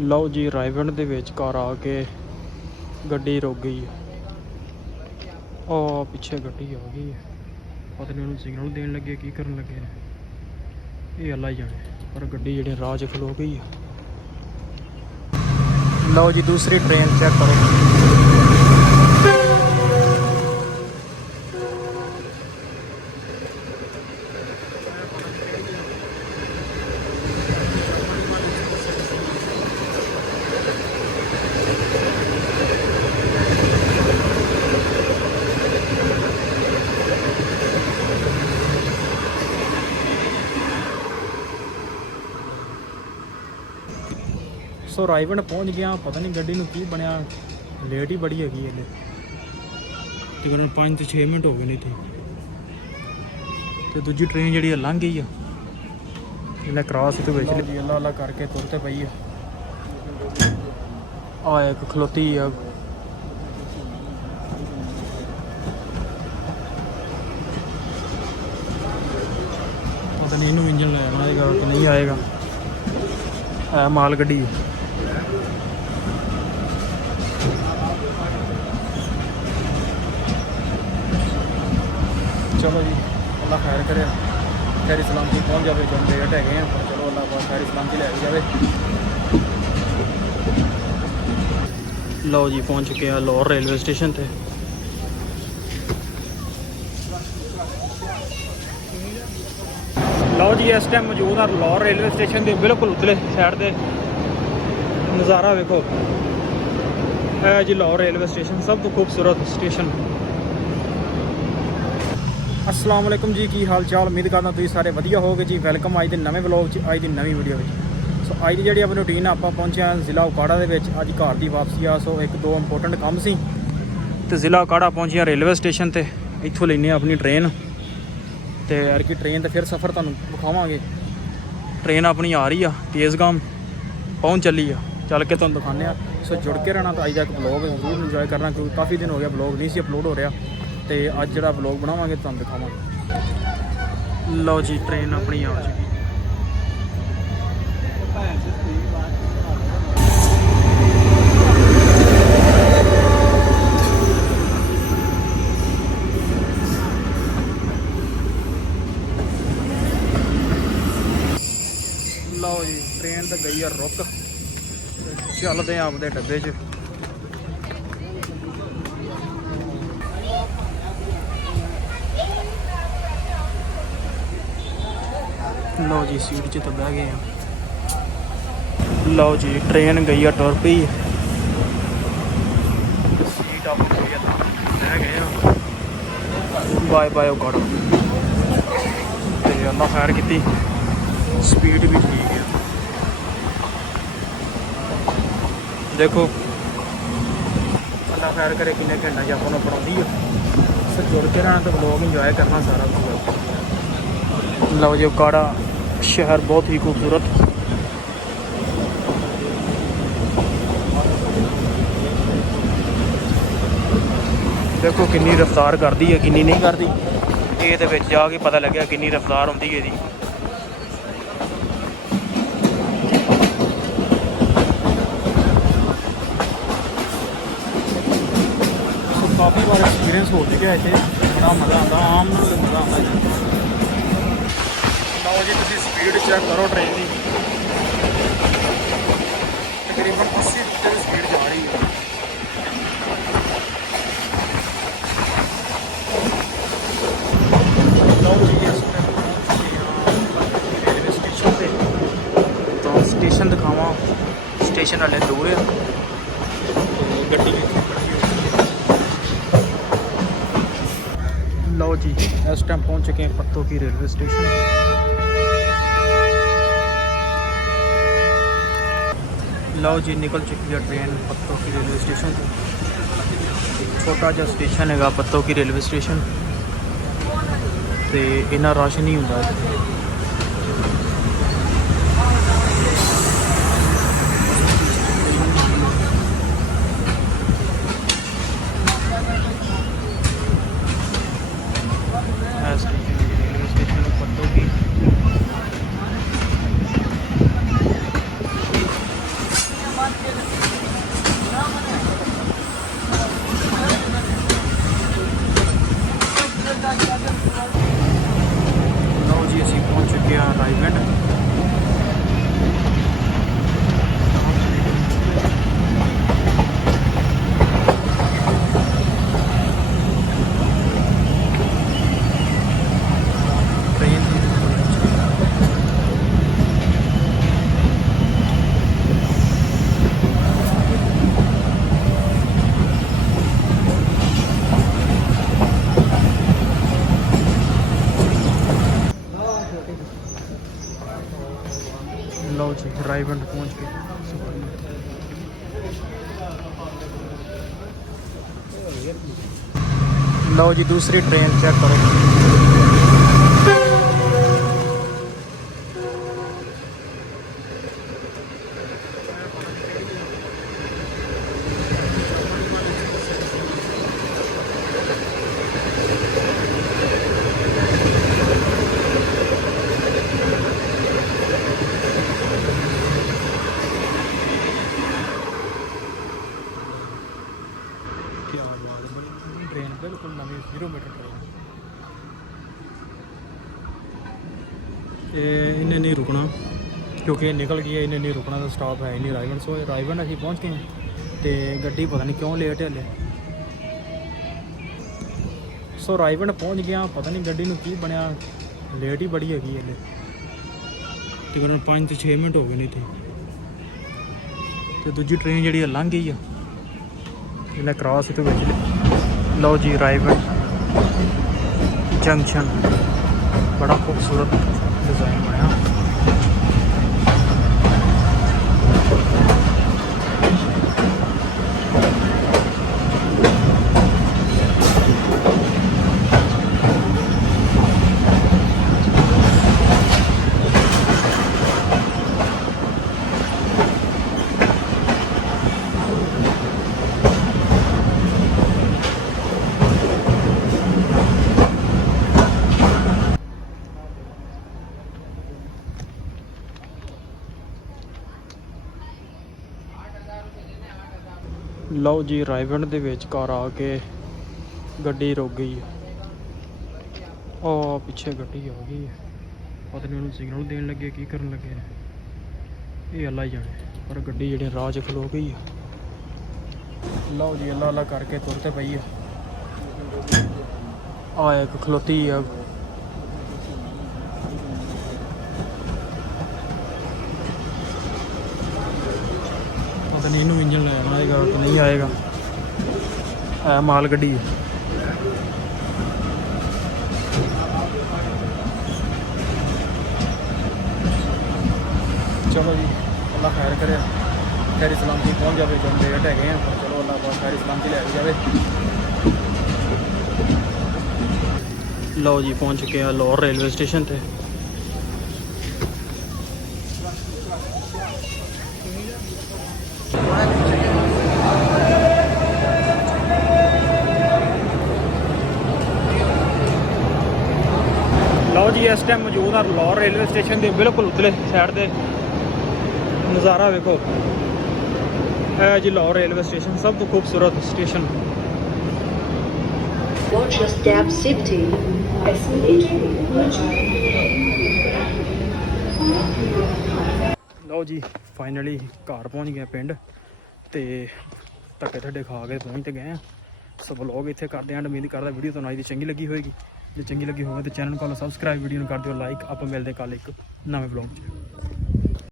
ਲਓ ਜੀ ਰਾਈਵਨ ਦੇ ਵਿੱਚ ਕਾਰ ਆ ਕੇ ਗੱਡੀ ਰੁਕ ਗਈ ਹੈ। ਉਹ ਪਿੱਛੇ ਗੱਡੀ ਆ ਗਈ ਹੈ, ਪਤਾ ਨਹੀਂ ਉਹਨੂੰ ਸਿਗਨਲ ਦੇਣ ਲੱਗੇ ਕੀ ਕਰਨ ਲੱਗੇ ਨੇ, ਇਹ ਅੱਲਾ ਹੀ ਜਾਣੇ। ਪਰ ਗੱਡੀ ਜਿਹੜੀ ਰਾਹ 'ਚ ਖਲੋ ਗਈ ਹੈ। ਲਓ ਜੀ ਦੂਸਰੀ ਟ੍ਰੇਨ ਚੈੱਕ ਕਰੋ। ਸੋ ਰਾਈਵਨ ਪਹੁੰਚ ਗਿਆ। ਪਤਾ ਨਹੀਂ ਗੱਡੀ ਨੂੰ ਕੀ ਬਣਿਆ, ਲੇਟ ਹੀ ਬੜੀ ਹੈਗੀ ਇਹਨੇ, ਤਕਰੀਬਨ 5 ਤੋਂ 6 ਮਿੰਟ ਹੋ ਗਏ ਨੇ ਇੱਥੇ। ਤੇ ਦੂਜੀ ਟ੍ਰੇਨ ਜਿਹੜੀ ਲੰਘ ਗਈ ਆ, ਇਹਨੇ ਕ੍ਰਾਸ ਤੋਂ ਵਿੱਚ ਜੀ ਅੱਲਾ ਅੱਲਾ ਕਰਕੇ ਤੁਰ ਤੇ ਪਈ ਆ। ਆ ਇੱਕ ਖਲੋਤੀ ਆ, ਪਤਾ ਨਹੀਂ ਇਹਨੂੰ ਇੰਜਨ ਲੈਣਾ ਆਏਗਾ ਕਿ ਨਹੀਂ ਆਏਗਾ। ਹੈ ਮਾਲ ਗੱਡੀ। ਚਲੋ ਜੀ ਅੱਲਾ ਖੈਰ ਕਰੇ, ਖੈਰੀ ਸਲਾਮਤੀ ਪਹੁੰਚ ਜਾਵੇ। ਜਨ ਲੇਟ ਹੈਗੇ ਆ ਪਰ ਚਲੋ ਅੱਲਾ ਬਹੁਤ ਖੈਰੀ ਸਲਾਮਤੀ ਲੈ ਕੇ ਜਾਵੇ। ਲਓ ਜੀ ਪਹੁੰਚ ਚੁੱਕੇ ਆ ਲਾਹੌਰ ਰੇਲਵੇ ਸਟੇਸ਼ਨ ਤੇ। ਲਓ ਜੀ ਇਸ ਟਾਈਮ ਮੌਜੂਦ ਆ ਲਾਹੌਰ ਰੇਲਵੇ ਸਟੇਸ਼ਨ ਦੇ ਬਿਲਕੁਲ ਉਤਲੇ ਸਾਈਡ ਤੇ। ਨਜ਼ਾਰਾ ਵੇਖੋ, ਹੈ ਜੀ ਲਾਹੌਰ ਰੇਲਵੇ ਸਟੇਸ਼ਨ, ਸਭ ਤੋਂ ਖੂਬਸੂਰਤ ਸਟੇਸ਼ਨ। अस्सलाम वालेकुम जी, की हाल चाल। उम्मीद करदा तुसीं सारे वधिया होगे जी। वैलकम अज दे नवें व्लॉग च, अज दी नवीं वीडियो विच। सो अज दी जिहड़ी अपनी रूटीन आपां पहुंचे जिला उकाड़ा दे विच। अज घर दी वापसी आ, सो एक दो इंपोर्टेंट काम सी ते जिला उकाड़ा पहुंचे रेलवे स्टेशन ते। इत्थों लैने अपनी ट्रेन ते यार की ट्रेन ते फिर सफ़र तुहानूं विखावांगे। ट्रेन अपनी आ रही आ तेज़गाम पहुंच चली आ, चल के तुहानूं दिखाने आ। सो जुड़ के रहना। तो अज दा एक व्लॉग जरूर इंजॉय करना क्योंकि काफ़ी दिन हो गया व्लॉग नहीं सी अपलोड हो रहा। तो अज जो व्लॉग बनावांगे तुहानूं दिखावांगे। लो जी ट्रेन अपनी आ चुकी। लो जी ट्रेन तो गई है रुक, चलते हैं आपदे डब्बे च। लो जी सीट च तो बह गए हैं। लो जी ट्रेन गई है टुर पई, सीट आप बह गए हैं। बाय बाय उकाड़ा ते अल्लाह खैर की, स्पीड भी ठीक है। देखो अल्लाह खैर करे किन्ने घंटा च आपको पढ़ाती है। सर जुड़ के रहना तो व्लॉग इंजॉय करना सारा कुछ। लो जी उकाड़ा शहर बहुत ही खूबसूरत। देखो कितनी रफ्तार करती है, कितनी नहीं करती, ये जाके पता लगे कितनी रफ्तार होती है जी। काफ़ी बार एक्सपीरियंस हो चुका है इतने, बड़ा मज़ा आता, आम मज़ा आता जी। लो जी तुम स्पीड चेक करो ट्रेन की, तकरीबन 80 की स्पीड जा रही है। लो जी इस टाइम रेलवे स्टेशन पे, तो स्टेशन दिखावा। स्टेशन वाले दूर है, गड्डी लो जी इस टाइम पहुंच चुके हैं पत्तों की रेलवे स्टेशन। लो जी निकल चुकी है ट्रेन पत्तों की रेलवे स्टेशन से। छोटा जहा स्टेशन है पत्तों की रेलवे स्टेशन, तो इन्ना रश नहीं होंदा। रेलवे स्टेशन पत्तों की ਰਾਈਵੰਡ ਪਹੁੰਚ ਕੇ ਲਓ ਜੀ ਦੂਸਰੀ ਟ੍ਰੇਨ ਚੈੱਕ ਕਰੋ। ट्रेन बिल्कुल नवी 0 मीटर ट्रेन इन्हें नहीं रुकना क्योंकि ये निकल गई है। इन्हें नहीं रुकना तो स्टॉप है ही नहीं रायवन। सो रायवन अभी पहुँच गए तो गड्डी पता नहीं क्यों लेट है हले। सो रायवन पहुँच गया पता नहीं गड्डी की बनया लेट ही बड़ी हैगी हले तकरीबन 5 तो 6 मिनट हो गए नहीं थे। तो दूजी ट्रेन जी लंघ गई है इन्हें क्रॉस तो बच लो जी रायवन जंक्शन बड़ा खूबसूरत डिज़ाइन बनाया। ਲਓ ਜੀ ਰਾਇਵੰਡ ਦੇ ਵਿੱਚ ਕਾਰ ਆ ਕੇ ਗੱਡੀ ਰੁਕ ਗਈ ਹੈ। ਉਹ ਪਿੱਛੇ ਗੱਡੀ ਆ ਗਈ ਹੈ ਪਤਾ ਨਹੀਂ ਉਹਨੂੰ ਸਿਗਨਲ ਦੇਣ ਲੱਗੇ ਕੀ ਕਰਨ ਲੱਗੇ ਇਹ ਅੱਲਾ ਹੀ ਜਾਣੇ ਪਰ ਗੱਡੀ ਜਿਹੜੀ ਰਾਹ 'ਚ ਖਲੋ ਗਈ ਹੈ। ਲਓ ਜੀ ਅੱਲਾ ਅੱਲਾ ਕਰਕੇ ਤੁਰ ਤੇ ਪਈ ਹੈ। ਆ ਇੱਕ ਖਲੋਤੀ ਆ पता नहीं इनू इंजन आएगा तो नहीं आएगा है माल गड्डी चलो जी अल्लाह खैर करे खैर सलामती पहुँच जाए जो लेट है पर चलो अल्लाह बहुत खैर सलामती ले जाए। लो जी पहुँच चुके हैं लाहौर रेलवे स्टेशन पे। लो जी इस टाइम मौजूद है लाहौर रेलवे स्टेशन के बिल्कुल उतले साइड से नज़ारा वेखो है जी लाहौर रेलवे स्टेशन सब तो खूबसूरत स्टेशन। लो जी फाइनली घर पहुँच गए पिंड तो धक्के धड्डे खा के पहुँच तो गए। सो व्लॉग इत्थे करते हैं। उम्मीद करता वीडियो तुहानू अज दी चंगी लगी होगी। जो चंगी लगी होगी तो चैनल को सब्सक्राइब वीडियो कर दियो लाइक। आप मिलते कल एक नवे व्लॉग।